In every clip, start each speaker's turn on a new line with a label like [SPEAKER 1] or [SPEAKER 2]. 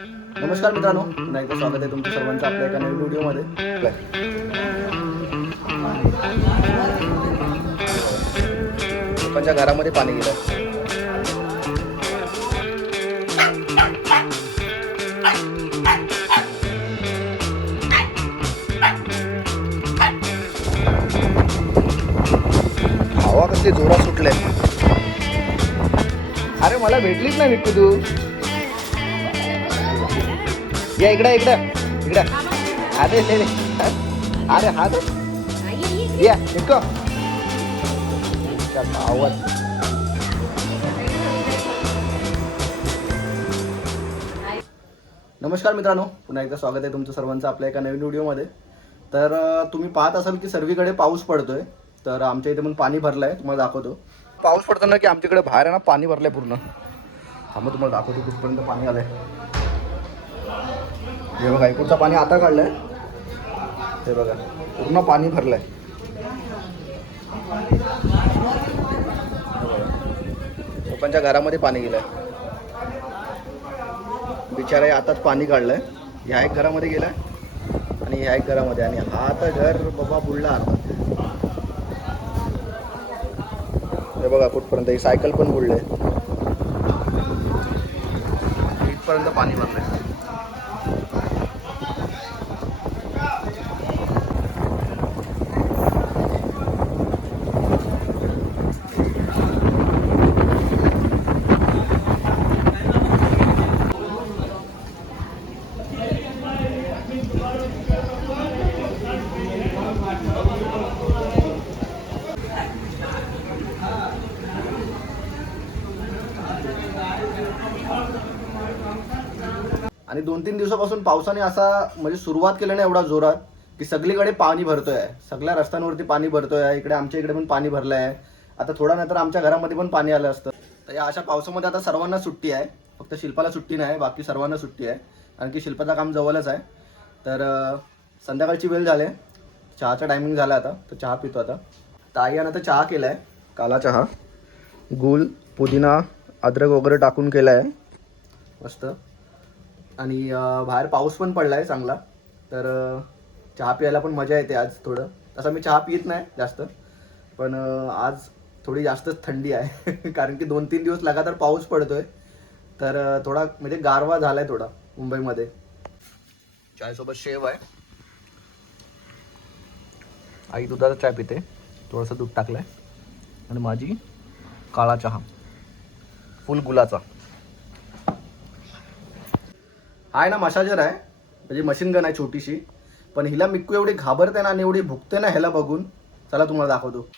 [SPEAKER 1] नमस्कार मित्रांनो पुन्हा एकदा स्वागत आहे तुमच्या सर्वांचं आपल्या एका नवीन व्हिडिओमध्ये. लोकांच्या घरामध्ये पाणी गेलं. हवा कसली जोरात सुटले अरे मला भेटलीच नाही विकू तू. या इकडे इकडे इकडे. अरे रे अरे हा तो या इतको आवाज नमस्कार मित्रांनो पुन्हा एकदा स्वागत आहे तुमचं सर्वांचं आपल्या एका नवीन व्हिडिओमध्ये. तर तुम्ही पाहत असाल की सर्वीकडे पाऊस पडतोय. तर आमच्या इथे पण पाणी भरलं आहे तुम्हाला दाखवतो. पाऊस पडताना की आमच्याकडे बाहेर आहे ना पाणी भरलंय पूर्ण. हा मग तुम्हाला दाखवतो कुठपर्यंत पाणी आलंय. हे बघा इकडचं पाणी आता काढलंय. हे बघा पूर्ण पाणी भरलंय. लोकांच्या घरामध्ये पाणी गेलंय. बिचारा आताच पाणी काढलंय. ह्या एक घरामध्ये गेलाय आणि ह्या एक घरामध्ये. आणि हा तर घर बाबा बुडला आता. हे बघा कुठपर्यंत ही सायकल पण बुडले इथपर्यंत पाणी भरलंय. आणि दोन तीन दिवसापासून पावसाने असा म्हणजे सुरुवात केली ना एवढा जोरात की सगळीकडे पाणी भरतोय. आहे सगळ्या रस्त्यांवरती पाणी भरतोय आहे इकडे आमच्या इकडे पण पाणी भरलं आहे आता थोडा नंतर आमच्या घरामध्ये पण पाणी आलं असतं. तर या अशा पावसामध्ये आता सर्वांना सुट्टी आहे. फक्त शिल्पाला सुट्टी नाही बाकी सर्वांना सुट्टी आहे. कारण की शिल्पाचं काम जवळच आहे. तर संध्याकाळची वेळ झाली. आहे चहाचा टायमिंग झाला आता. तर चहा पितो आता. ताई यानं तर चहा केला आहे काला चहा. गुल पुदिना अद्रक वगैरे टाकून केला आहे मस्त. आणि बाहेर पाऊस पण पडला आहे चांगला. तर चहा प्यायला पण मजा येते आज थोडं. तसं मी चहा पित नाही जास्त. पण आज थोडी जास्तच थंडी आहे. कारण की दोन तीन दिवस लगातार पाऊस पडतोय. तर थोडा म्हणजे गारवा झालाय थोडा मुंबईमध्ये. चायसोबत शेव आहे. आई दुधाचा चहा पिते. थोडंसं दूध टाकलंय. आणि माझी काळा चहा. फुल गुलाचा. आहे ना मशाजर आहे. म्हणजे मशीन गन आहे छोटीशी. पण हिला मिक्कू एवढी घाबरते ना आणि एवढी भुकते ना ह्याला बघून चला तुम्हाला दाखवतो.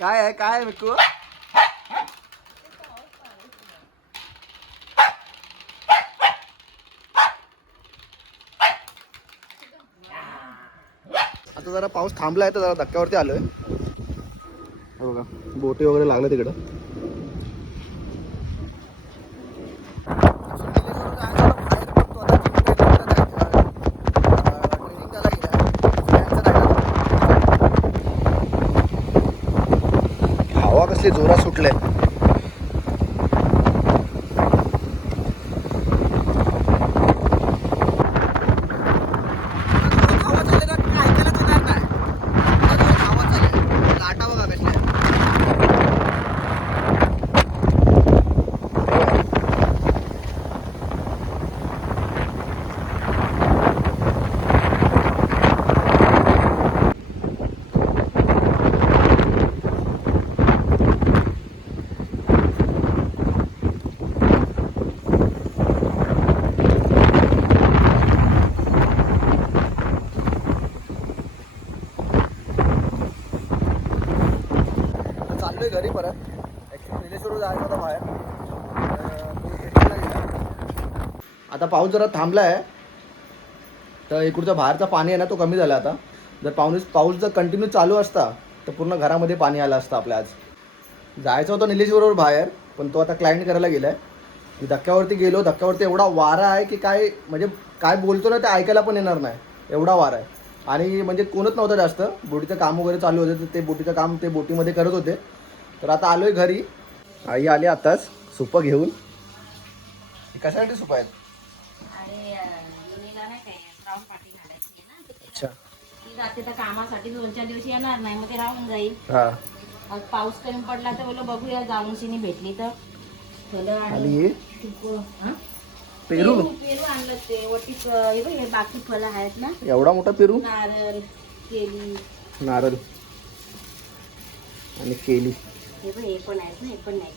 [SPEAKER 1] काय आहे काय आहे मिकू आता जरा पाऊस थांबलाय तर जरा धक्क्यावरती आलोय. हे बघा बोटे वगैरे लागले तिकडं हवा कसली जोरात सुटले चाललोय घरी परत ॲक्च्युली जायचं होतं बाहेर आता पाऊस जरा थांबला आहे तर इकडचा बाहेरचा पाणी आहे ना तो कमी झाला आता. जर पाऊस पाऊस जर कंटिन्यू चालू असता तर पूर्ण घरामध्ये पाणी आलं असतं आपल्या आज. जायचं होतं निलेश बरोबर बाहेर पण तो आता क्लायंट करायला गेलाय. मी धक्क्यावरती गेलो धक्क्यावरती एवढा वारा आहे की काय म्हणजे काय बोलतो ना ते ऐकायला पण येणार नाही. एवढा वारा आहे. आणि म्हणजे कोणच नव्हतं जास्त. बोटीचं काम वगैरे चालू होतं तर ते बोटीचं काम ते बोटीमध्ये करत होते. तर आता आलोय घरी. आई आली आताच सुपं घेऊन. हे कशासाठी सुपं आहेत?
[SPEAKER 2] आणि अं, मुलीला नाही काय राऊंड पाठी घालायची आहे ना. ते
[SPEAKER 1] अच्छा.
[SPEAKER 2] ती जाते तर कामासाठी दोन चार दिवस येणार नाही मग ते राहून जाईल.
[SPEAKER 1] हां.
[SPEAKER 2] आज पाऊस कमी पडला तर बोलो बघूया जाऊन शिनी भेटली तर. आणि चिकू, हं?
[SPEAKER 1] पेरू?
[SPEAKER 2] पेरू आणलं ते वटी हे बघ हे बाकी फळं आहेत ना.
[SPEAKER 1] एवढा मोठा पेरू?
[SPEAKER 2] नारळ केली.
[SPEAKER 1] नारळ. आणि केली.
[SPEAKER 2] हे बघ हे पण आहेत ना हे पण नाही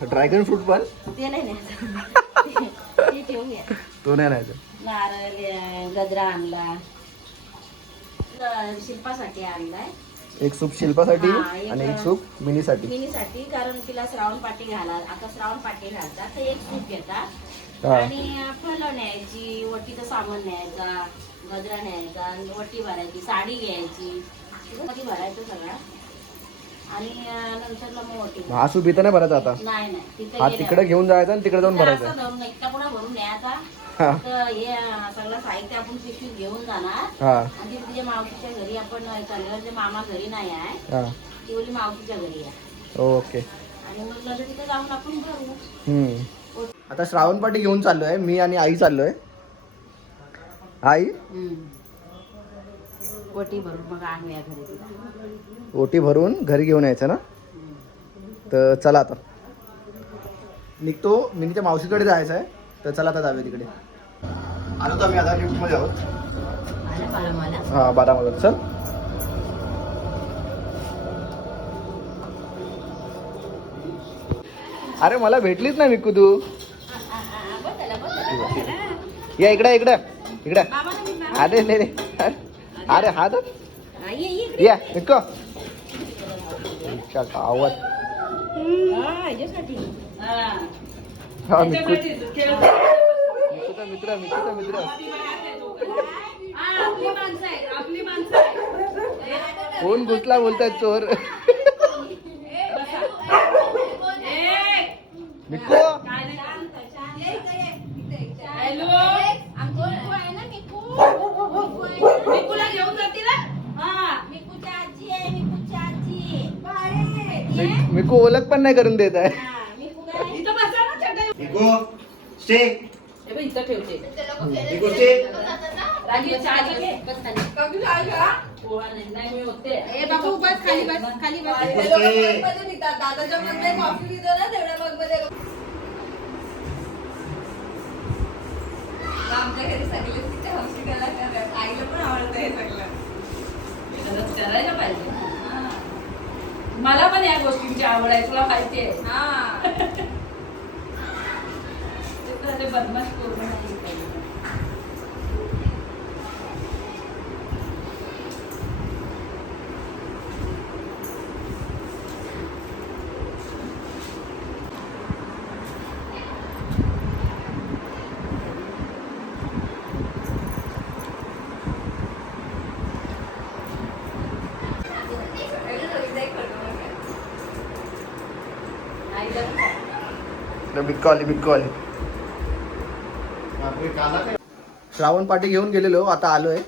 [SPEAKER 2] ते
[SPEAKER 1] ड्रॅगन फ्रूट पण?
[SPEAKER 2] ते नाही. ते
[SPEAKER 1] नाही राहायचा
[SPEAKER 2] नारळ गजरा आणला. शिल्पासाठी आणलाय.
[SPEAKER 1] एक सूप शिल्पासाठी
[SPEAKER 2] हा, एक-
[SPEAKER 1] आणि एक सूप मिनीसाठी.
[SPEAKER 2] मिनीसाठी कारण तिला श्रावण पाठी घाला आता श्रावण पाठी घालतात तर एक सूप घेतात.
[SPEAKER 1] हा.
[SPEAKER 2] आणि फळं न्यायची वटीचं सामान न्यायचा गजरा न्यायचा वटी भरायची साडी घ्यायची. वटी भरायचं सगळं. आणि अं, नंतर मग वटी
[SPEAKER 1] मग हा नाही भरायचा आता?
[SPEAKER 2] नाही नाही. तिथे
[SPEAKER 1] हा
[SPEAKER 2] गेल्यावर.
[SPEAKER 1] तिकडे घेऊन जायचा आणि तिकडे जाऊन भरायचा.
[SPEAKER 2] असं जाऊन एकटा पुढे भरून न्यायचा.
[SPEAKER 1] हा.
[SPEAKER 2] तर हे अं, सगळं साहित्य आपण पिशवीत घेऊन जाणार.
[SPEAKER 1] हा.
[SPEAKER 2] आणि तिथे तिच्या मावशीच्या घरी आपण चाललेलं मामा घरी नाही आहे.
[SPEAKER 1] हा.
[SPEAKER 2] ती बोली मावशीच्या घरी आहे.
[SPEAKER 1] ओके.
[SPEAKER 2] आणि मग नंतर तिथे जाऊन आपण भरू.
[SPEAKER 1] हम्म. आता श्रावणपाठी घेऊन चाललोय. मी आणि आई चाललोय. आई?
[SPEAKER 2] वटी भरून मग आणूया घरी तिला.
[SPEAKER 1] ओटी भरून घरी घेऊन यायचं ना? तर चला आता. निघतो. मिनीच्या मावशीकडे जायचं आहे तर चला आता जाऊया तिकडे. आलो तर आम्ही आता लिफ्टमध्ये आहोत.
[SPEAKER 2] आलं मला मला
[SPEAKER 1] हा चल. अरे मला भेटलीच नाही मिक्कू तू. या इकडे इकडे इकडे. अरे नाही अरे हा तर या इच्छा गावात हा मिक्कू मिक्कूचा मित्र मिक्कूचा मित्र कोण घुसला बोलतात चोर मिक्कू ओळख पण नाही करून देत आहे. स्टे स्टे
[SPEAKER 3] दादाच्या कॉफी पितो ना तेवढ्या मग मध्ये आमच्या घरी सगळे तिच्या हौशी कलाकार आहेत. आईला पण आवडतं हे सगळं.
[SPEAKER 4] करायला पाहिजे. मला पण या गोष्टींची आवड आहे तुला माहिती आहे.
[SPEAKER 3] हा.
[SPEAKER 4] बदमाश पूर्ण नाही पाहिजे.
[SPEAKER 1] आली आली श्रावण पाठी घेऊन गेलेलो आता आलोय.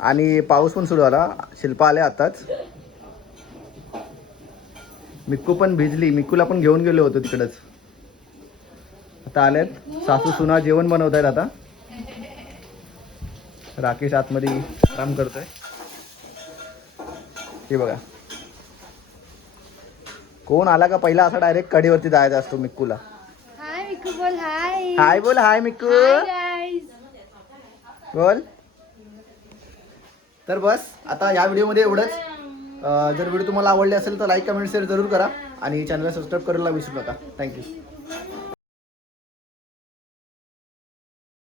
[SPEAKER 1] आणि पाऊस पण सुरू झाला. शिल्पा आले आताच. मिक्कू पण भिजली. मिक्कूला पण घेऊन गेलो होतो तिकडच. आता आलेत सासू सुना जेवण बनवत आहेत आता. राकेश आतमध्ये आराम करतोय. हे बघा. कोण आला का पहिला असा डायरेक्ट कडेवरती जायचा असतो मिक्कूला?
[SPEAKER 5] हाय मिकू बोल हाय.
[SPEAKER 1] हाय बोल हाय मिक्कू. बोल. तर बस आता या व्हिडिओमध्ये एवढंच. अं, जर व्हिडिओ तुम्हाला आवडले असेल तर लाईक कमेंट शेअर जरूर करा. आणि चॅनलला सबस्क्राईब करायला विसरू नका. थँक्यू